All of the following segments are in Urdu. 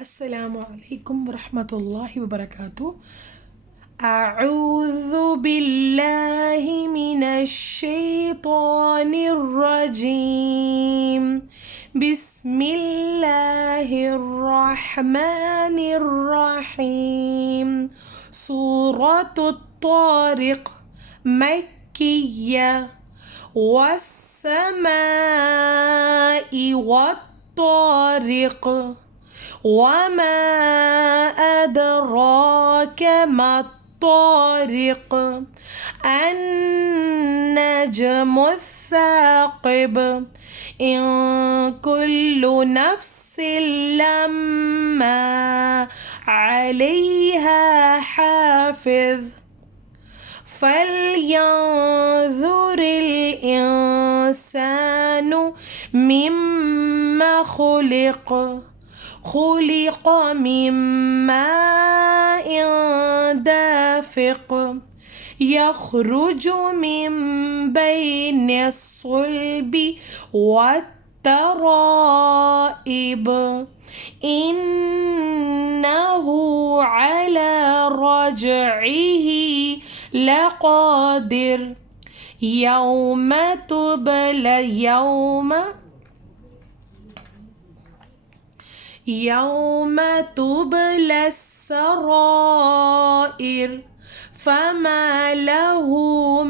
السلام علیکم ورحمۃ اللہ وبرکاتہ۔ اعوذ باللہ من الشیطان الرجیم، بسم اللہ الرحمن الرحیم۔ سورۃ الطارق مکیہ، والسماء والطارق وما أدراك ما الطارق النجم الثاقب إن كل نفس لما عليها حافظ فلينظر الإنسان مما خلق من ماء دافق يخرج من بين الصلب والترائب إنه على رجعه لقادر يوم تبلى السرائر فما له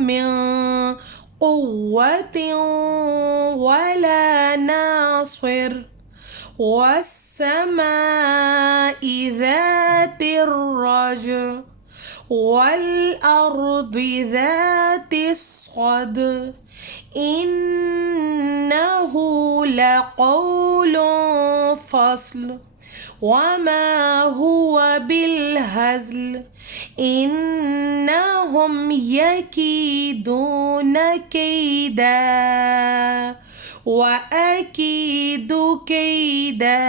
من قوة ولا ناصر والسماء ذات الرجع والأرض ذات الصدع إنه لقول فصل وما هو بالهزل إنهم يكيدون كيدا وأكيد كيدا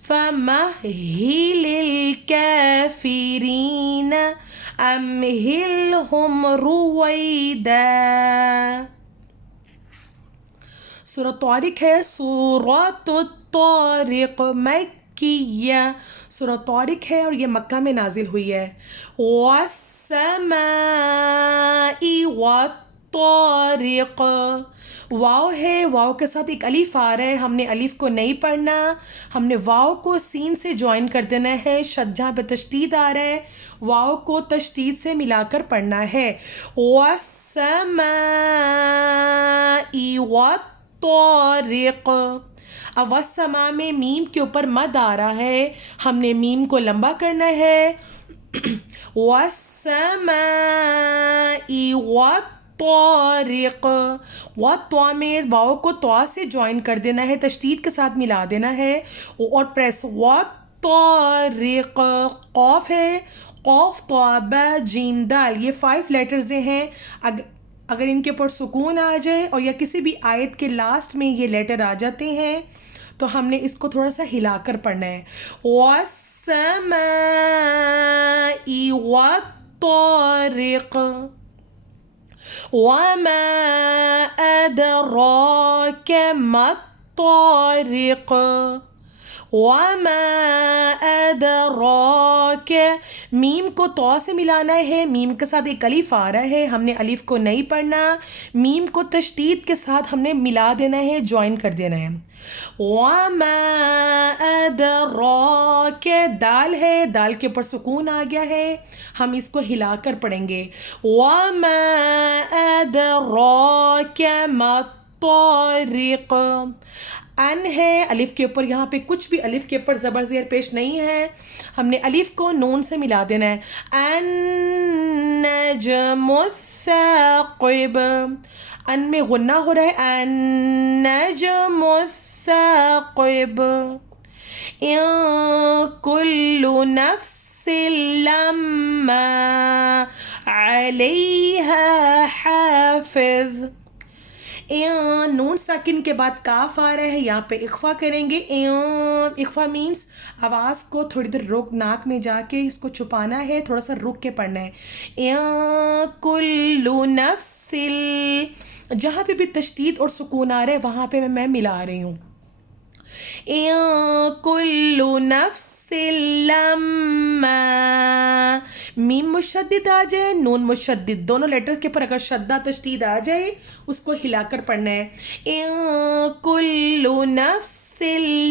فمهل الكافرين أمهلهم رويدا۔ سورۃ طارق ہے، سورۃ الطارق مکیہ، سورۃ طارق ہے اور یہ مکہ میں نازل ہوئی ہے۔ والسماء والطارق، واو ہے، واو کے ساتھ ایک الف آ رہا ہے، ہم نے الف کو نہیں پڑھنا، ہم نے واو کو سین سے جوائن کر دینا ہے، شد جہاں پہ تشدید آ رہا ہے واو کو تشدید سے ملا کر پڑھنا ہے۔ والسماء والطارق، اب والسماء میں میم کے اوپر مد آ رہا ہے، ہم نے میم کو لمبا کرنا ہے۔ والسماء والطارق، والطا میں واو کو طا سے جوائن کر دینا ہے، تشدید کے ساتھ ملا دینا ہے اور پریس۔ والطارق، قاف ہے، قاف طا با جیم دال، یہ 5 لیٹرز ہیں، اگر ان کے اوپر سکون آ جائے اور یا کسی بھی آیت کے لاسٹ میں یہ لیٹر آ جاتے ہیں تو ہم نے اس کو تھوڑا سا ہلا کر پڑھنا ہے۔ والسماء والطارق وما أدراك ما الطارق وما أدراك، میم کو طا سے ملانا ہے، میم کے ساتھ ایک الف آ رہا ہے، ہم نے الف کو نہیں پڑھنا، میم کو تشدید کے ساتھ ہم نے ملا دینا ہے، جوائن کر دینا ہے۔ وما أدراك، دال ہے، دال کے اوپر سکون آ گیا ہے، ہم اس کو ہلا کر پڑھیں گے۔ وما أدراك ما الطارق، ان ہے، الف کے اوپر یہاں پہ کچھ بھی الف کے اوپر زبر زیر پیش نہیں ہے، ہم نے الف کو نون سے ملا دینا ہے۔ النجم الثاقب، ان میں غنہ ہو رہا ہے، النجم الثاقب ان كل نفس لما عليها حافظ، نون ساکن کے بعد کاف آ رہا ہے، یہاں پہ اخفا کریں گے، اخفا مینس آواز کو تھوڑی دیر روک ناک میں جا کے اس کو چھپانا ہے، تھوڑا سا رک کے پڑھنا ہے۔ کل نفس، جہاں پہ بھی تشدید اور سکون آ رہا ہے وہاں پہ میں ملا رہی ہوں۔ کل نفس لما، میم مشدد آ جائے نون مشدد، دونوں لیٹر کے پر اگر شدہ تشدید آ جائے اس کو ہلا کر پڑھنا ہے. کل نفس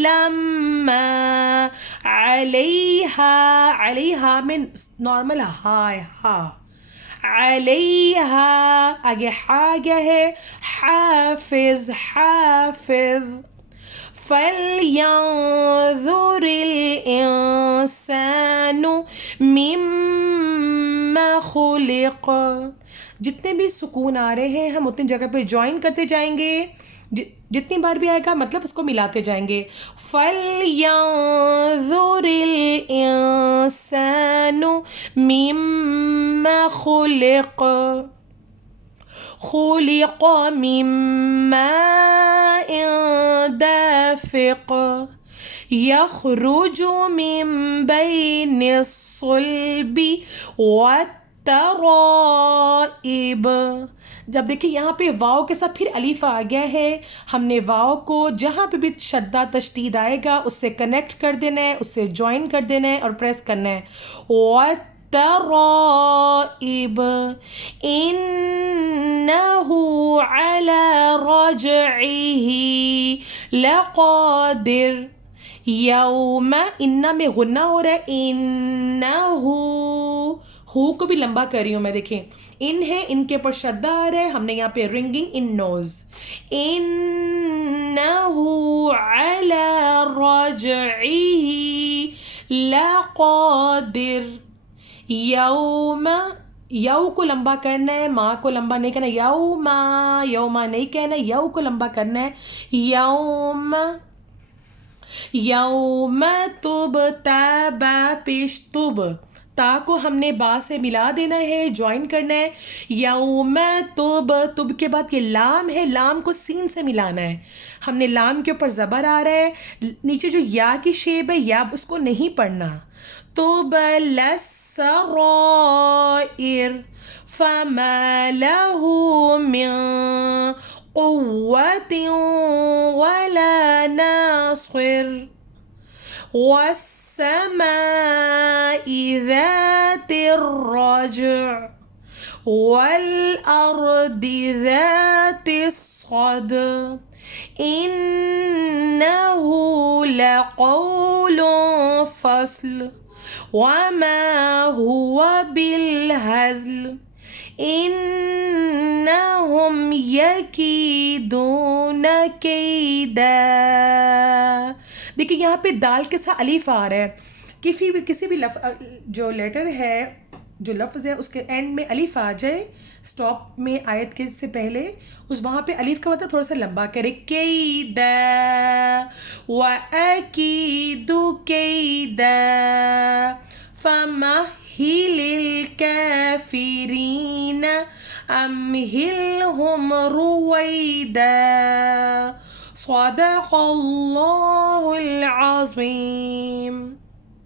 لما علیہا، علیہا میں نارمل ہا ہے، ہا علیہا، آگے ہا گیا ہے، حافظ حافظ. فَلْيَنظُرِ الْإِنسَانُ مِمَّا خُلِقَ. جتنے بھی سکون آ رہے ہیں ہم اتنی جگہ پہ جوائن کرتے جائیں گے، جتنی بار بھی آئے گا مطلب اس کو ملاتے جائیں گے. فَلْيَنظُرِ الْإِنسَانُ مِمَّا خُلِقَ، خُلِقَ مِن مَّاءٍ دَافِقٍ يَخْرُجُ مِن بَيْنِ الصُّلْبِ وَالتَّرَائِبِ. جب دیکھیں یہاں پہ واؤ کے ساتھ پھر الف آ گیا ہے، ہم نے واؤ کو جہاں پہ بھی شدہ تشدید آئے گا اس سے کنیکٹ کر دینا ہے، اس سے جوائن کر دینا ہے اور پریس کرنا ہے. وَالتَّرَائِبِ إِنَّهُ عَلَى رَجْعِهِ لَقَادِرٌ. یوم انّا میں غنہ ہو رہا ہے، انہو، ہو کو بھی لمبا کر رہی ہوں میں، دیکھیں ان ہے، ان کے اوپر شدہ آ رہا ہے، ہم نے یہاں پہ رنگنگ ان نوز. انہو علی رجعہ لقادر. یوم، یو کو لمبا کرنا ہے، ماں کو لمبا نہیں کرنا، یوما، یوما نہیں کہنا، یو کو لمبا کرنا ہے. یوم، یوم تب تابا پیش تب، تا کو ہم نے با سے ملا دینا ہے، جوائن کرنا ہے. یوم تب، تب کے بعد یہ لام ہے، لام کو سین سے ملانا ہے. ہم نے لام کے اوپر زبر آ رہا ہے، نیچے جو یا کی شیپ ہے یا اس کو نہیں پڑھنا. تبل السرائر فما له من قوة ولا ناصر. والسماء ذات الرجع والأرض ذات الصدع إنه لقول فصل وما هو بالهزل إنهم يكيدون كيدا. دیکھیں یہاں پہ دال کے ساتھ الف آ رہا ہے، کسی بھی لفظ جو لیٹر ہے، جو لفظ ہے اس کے اینڈ میں الف آ جائے، سٹاپ میں آیت کے سے پہلے اس وہاں پہ الف کا مطلب تھوڑا سا لمبا کرے. کیدا وَأَكِيدُ كَيْدًا فَمَهِّلِ الْكَافِرِينَ أَمْهِلْهُمْ رُوَيْدًا. صدق اللہ العظیم.